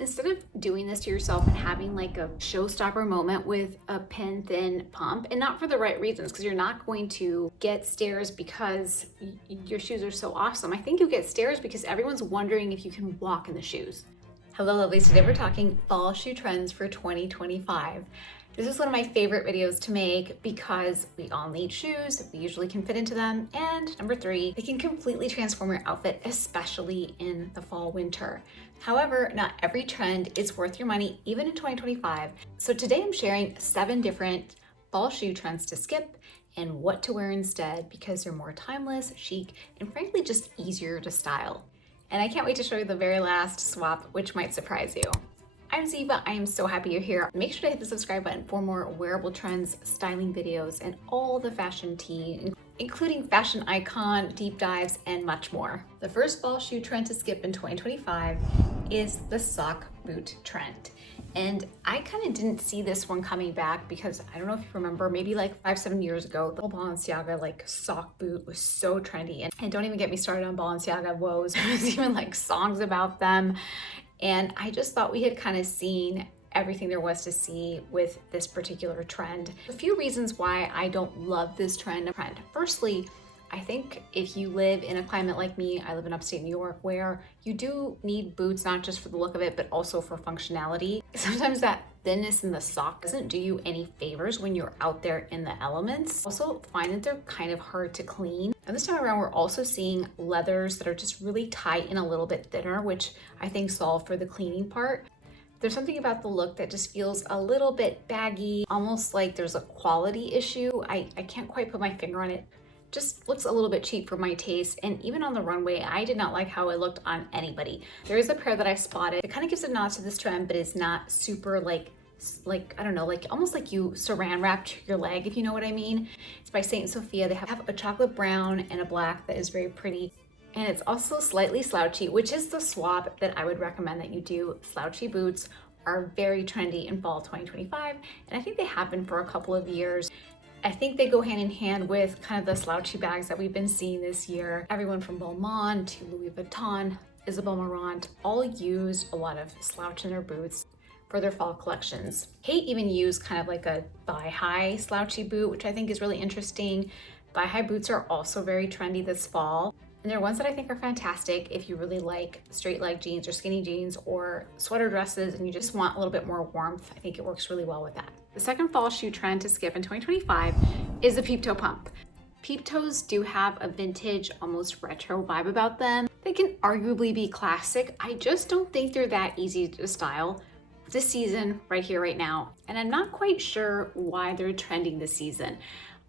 Instead of doing this to yourself and having like a showstopper moment with a pin thin pump, and not for the right reasons, because you're not going to get stares because your shoes are so awesome. I think you'll get stares because everyone's wondering if you can walk in the shoes. Hello lovelies, today we're talking fall shoe trends for 2025. This is one of my favorite videos to make because we all need shoes, we usually can fit into them, and number 3, they can completely transform your outfit, especially in the fall winter. However, not every trend is worth your money, even in 2025. So today I'm sharing 7 different fall shoe trends to skip and what to wear instead because they're more timeless, chic, and frankly just easier to style. And I can't wait to show you the very last swap, which might surprise you. I'm Ziva, I am so happy you're here. Make sure to hit the subscribe button for more wearable trends, styling videos, and all the fashion tea, including fashion icon, deep dives, and much more. The first fall shoe trend to skip in 2025 is the sock boot trend. And I kind of didn't see this one coming back because I don't know if you remember, maybe like 5-7 years ago, the Balenciaga like sock boot was so trendy. And don't even get me started on Balenciaga woes. There's even like songs about them. And I just thought we had kind of seen everything there was to see with this particular trend. A few reasons why I don't love this trend. Firstly, I think if you live in a climate like me, I live in upstate New York, where you do need boots, not just for the look of it, but also for functionality. Sometimes that thinness in the sock doesn't do you any favors when you're out there in the elements. Also find that they're kind of hard to clean. And this time around, we're also seeing leathers that are just really tight and a little bit thinner, which I think solve for the cleaning part. There's something about the look that just feels a little bit baggy, almost like there's a quality issue. I can't quite put my finger on it. Just looks a little bit cheap for my taste, and even on the runway I did not like how it looked on anybody. There is a pair that I spotted. It kind of gives a nod to this trend, but it's not super like I don't know, like almost like you saran wrapped your leg, if you know what I mean. It's by Saint Sophia. They have a chocolate brown and a black that is very pretty, and it's also slightly slouchy, which is the swap that I would recommend that you do. Slouchy boots are very trendy in fall 2025, and I think they have been for a couple of years. I think they go hand in hand with kind of the slouchy bags that we've been seeing this year. Everyone from Balmain to Louis Vuitton, Isabel Marant, all used a lot of slouch in their boots for their fall collections. Kate even used kind of like a thigh-high slouchy boot, which I think is really interesting. Thigh-high boots are also very trendy this fall. And they're ones that I think are fantastic if you really like straight leg jeans or skinny jeans or sweater dresses and you just want a little bit more warmth. I think it works really well with that. The second fall shoe trend to skip in 2025 is the peep toe pump. Peep toes do have a vintage, almost retro vibe about them. They can arguably be classic. I just don't think they're that easy to style this season, right here, right now. And I'm not quite sure why they're trending this season.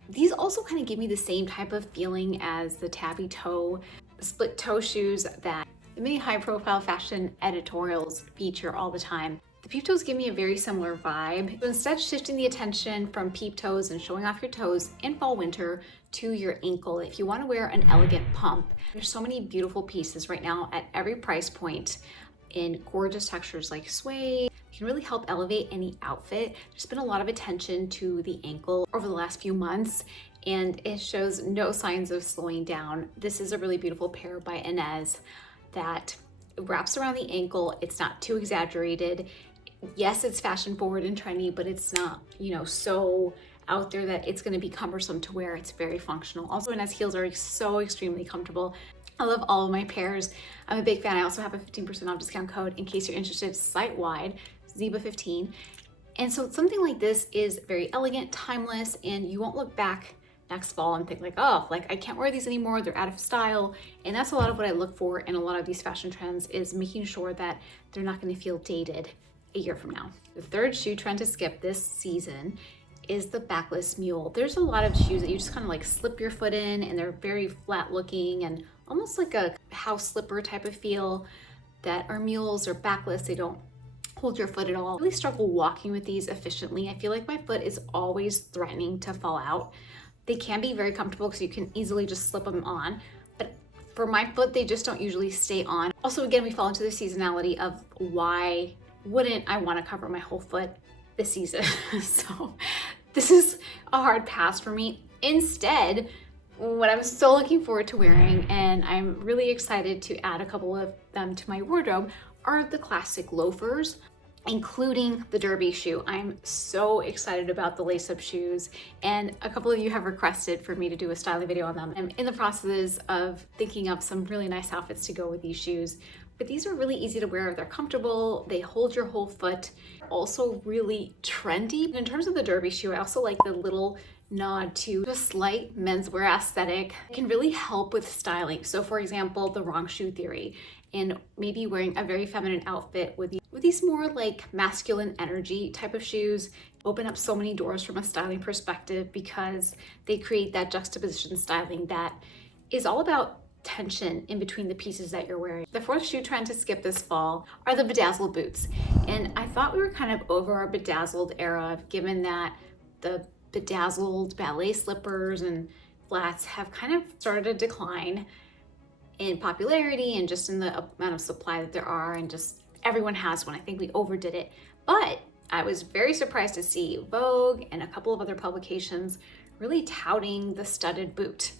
These also kind of give me the same type of feeling as the tabby toe, split toe shoes that the many high profile fashion editorials feature all the time. The peep toes give me a very similar vibe. So instead, shifting the attention from peep toes and showing off your toes in fall winter to your ankle. If you want to wear an elegant pump, there's so many beautiful pieces right now at every price point in gorgeous textures like suede. It can really help elevate any outfit. There's been a lot of attention to the ankle over the last few months, and it shows no signs of slowing down. This is a really beautiful pair by Inez that wraps around the ankle. It's not too exaggerated. Yes, it's fashion forward and trendy, but it's not, so out there that it's going to be cumbersome to wear. It's very functional. Also, Inez heels are so extremely comfortable. I love all of my pairs. I'm a big fan. I also have a 15% off discount code in case you're interested, site-wide, Ziba15. And so something like this is very elegant, timeless, and you won't look back next fall and think like, oh, like I can't wear these anymore, they're out of style. And that's a lot of what I look for in a lot of these fashion trends, is making sure that they're not going to feel dated a year from now. The third shoe trend to skip this season is the backless mule. There's a lot of shoes that you just kind of like slip your foot in, and they're very flat looking and almost like a house slipper type of feel that are mules or backless. They don't hold your foot at all. I really struggle walking with these efficiently. I feel like my foot is always threatening to fall out. They can be very comfortable because you can easily just slip them on, but for my foot, they just don't usually stay on. Also, again, we fall into the seasonality of why wouldn't I want to cover my whole foot this season? So this is a hard pass for me. Instead, what I'm so looking forward to wearing, and I'm really excited to add a couple of them to my wardrobe, are the classic loafers, including the derby shoe. I'm so excited about the lace-up shoes, and a couple of you have requested for me to do a styling video on them. I'm in the process of thinking up some really nice outfits to go with these shoes, but these are really easy to wear. They're comfortable, they hold your whole foot, also really trendy. In terms of the derby shoe, I also like the little nod to a slight menswear aesthetic. It can really help with styling. So for example, the wrong shoe theory, and maybe wearing a very feminine outfit with these more like masculine energy type of shoes open up so many doors from a styling perspective, because they create that juxtaposition styling that is all about tension in between the pieces that you're wearing. The fourth shoe trend to skip this fall are the bedazzled boots. And I thought we were kind of over our bedazzled era, given that the bedazzled ballet slippers and flats have kind of started to decline in popularity and just in the amount of supply that there are, and just everyone has one. I think we overdid it. But I was very surprised to see Vogue and a couple of other publications really touting the studded boot.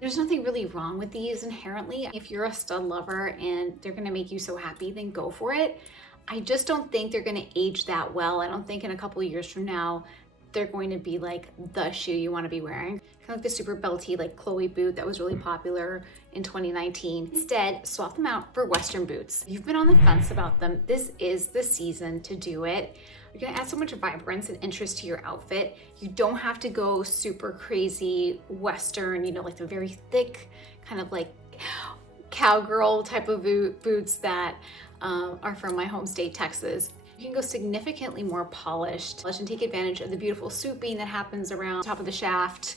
There's nothing really wrong with these inherently. If you're a stud lover and they're gonna make you so happy, then go for it. I just don't think they're gonna age that well. I don't think in a couple of years from now, they're going to be like the shoe you wanna be wearing. Kind of like the super belty, like Chloe boot that was really popular in 2019. Instead, swap them out for Western boots. If you've been on the fence about them, this is the season to do it. You're gonna add so much vibrance and interest to your outfit. You don't have to go super crazy Western, you know, like the very thick, kind of like cowgirl type of boots that are from my home state, Texas. You can go significantly more polished and take advantage of the beautiful swooping that happens around the top of the shaft.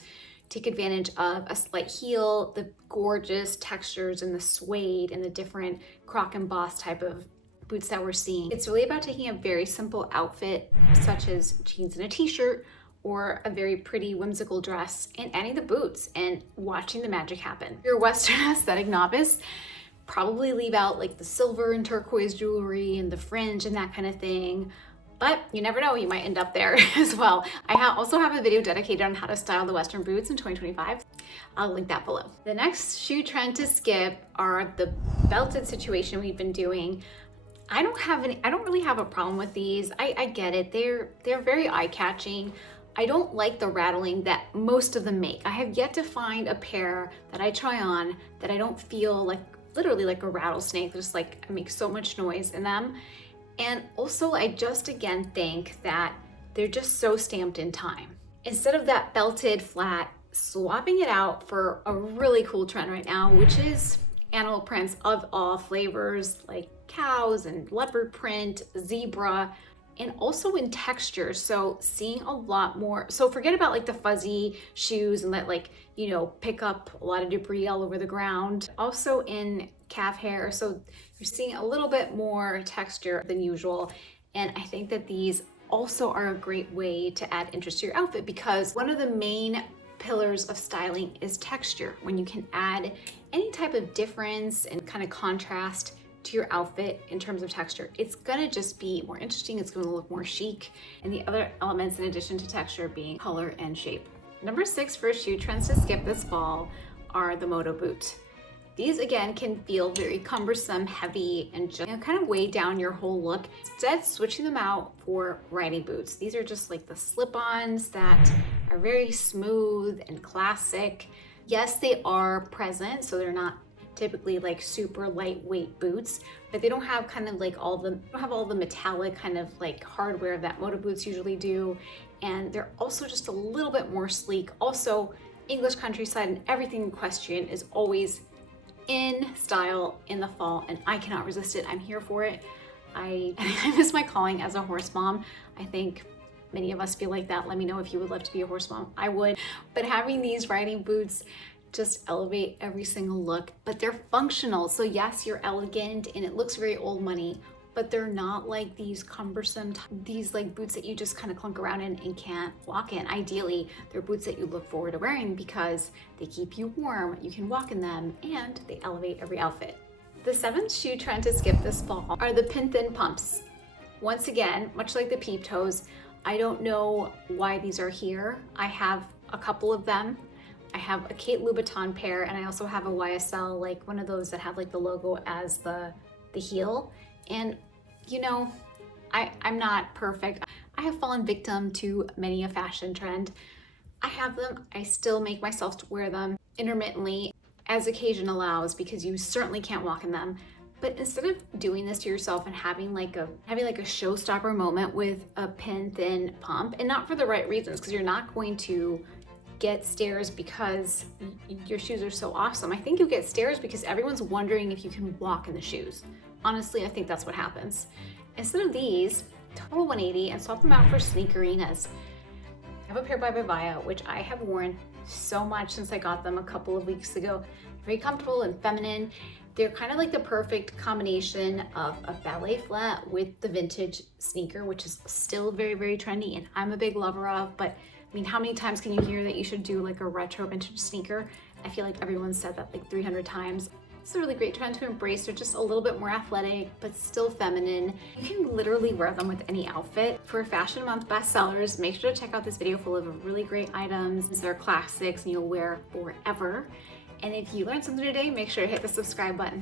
Take advantage of a slight heel, the gorgeous textures and the suede and the different croc and boss type of boots that we're seeing. It's really about taking a very simple outfit, such as jeans and a t-shirt, or a very pretty whimsical dress, and adding the boots and watching the magic happen. If you're a Western aesthetic novice, probably leave out like the silver and turquoise jewelry and the fringe and that kind of thing. But you never know, you might end up there as well. I also have a video dedicated on how to style the Western boots in 2025. I'll link that below. The next shoe trend to skip are the belted situation we've been doing. I don't really have a problem with these. I get it. They're very eye-catching. I don't like the rattling that most of them make. I have yet to find a pair that I try on that I don't feel like literally like a rattlesnake, just like I make so much noise in them. And also I just again think that they're just so stamped in time. Instead of that belted flat, swapping it out for a really cool trend right now, which is animal prints of all flavors, like cows and leopard print, zebra, and also in textures. So seeing a lot more, so forget about like the fuzzy shoes and that, like, you know, pick up a lot of debris all over the ground. Also in calf hair, so you're seeing a little bit more texture than usual. And I think that these also are a great way to add interest to your outfit, because one of the main pillars of styling is texture. When you can add any type of difference and kind of contrast to your outfit in terms of texture, it's gonna just be more interesting, it's gonna look more chic, and the other elements in addition to texture being color and shape. Number 6 for shoe trends to skip this fall are the moto boot. These again can feel very cumbersome, heavy, and just kind of weigh down your whole look. Instead, switching them out for riding boots. These are just like the slip-ons that are very smooth and classic. Yes, they are present, so they're not typically like super lightweight boots, but they don't have kind of like all the metallic kind of like hardware that moto boots usually do. And they're also just a little bit more sleek. Also, English countryside and everything equestrian is always in style in the fall, and I cannot resist it. I'm here for it. I miss my calling as a horse mom. I think many of us feel like that. Let me know if you would love to be a horse mom. I would. But having these riding boots just elevate every single look, but they're functional. So yes, you're elegant and it looks very old money, but they're not like these cumbersome, these like boots that you just kind of clunk around in and can't walk in. Ideally, they're boots that you look forward to wearing because they keep you warm, you can walk in them, and they elevate every outfit. The 7th shoe trend to skip this fall are the pin-thin pumps. Once again, much like the peep toes, I don't know why these are here. I have a couple of them. I have a Kate Louboutin pair, and I also have a YSL, like one of those that have like the logo as the heel. And you know, I'm not perfect. I have fallen victim to many a fashion trend. I have them, I still make myself to wear them intermittently as occasion allows because you certainly can't walk in them. But instead of doing this to yourself and having like a showstopper moment with a pin thin pump, and not for the right reasons, because you're not going to get stares because your shoes are so awesome. I think you get stares because everyone's wondering if you can walk in the shoes. Honestly, I think that's what happens. Instead of these, total 180 and swap them out for Sneakerinas. I have a pair by Vivaya, which I have worn so much since I got them a couple of weeks ago. Very comfortable and feminine. They're kind of like the perfect combination of a ballet flat with the vintage sneaker, which is still very, very trendy and I'm a big lover of, but I mean, how many times can you hear that you should do like a retro vintage sneaker? I feel like everyone's said that like 300 times. It's a really great trend to embrace. They're just a little bit more athletic, but still feminine. You can literally wear them with any outfit. For Fashion Month bestsellers, make sure to check out this video full of really great items. They're classics and you'll wear forever. And if you learned something today, make sure to hit the subscribe button.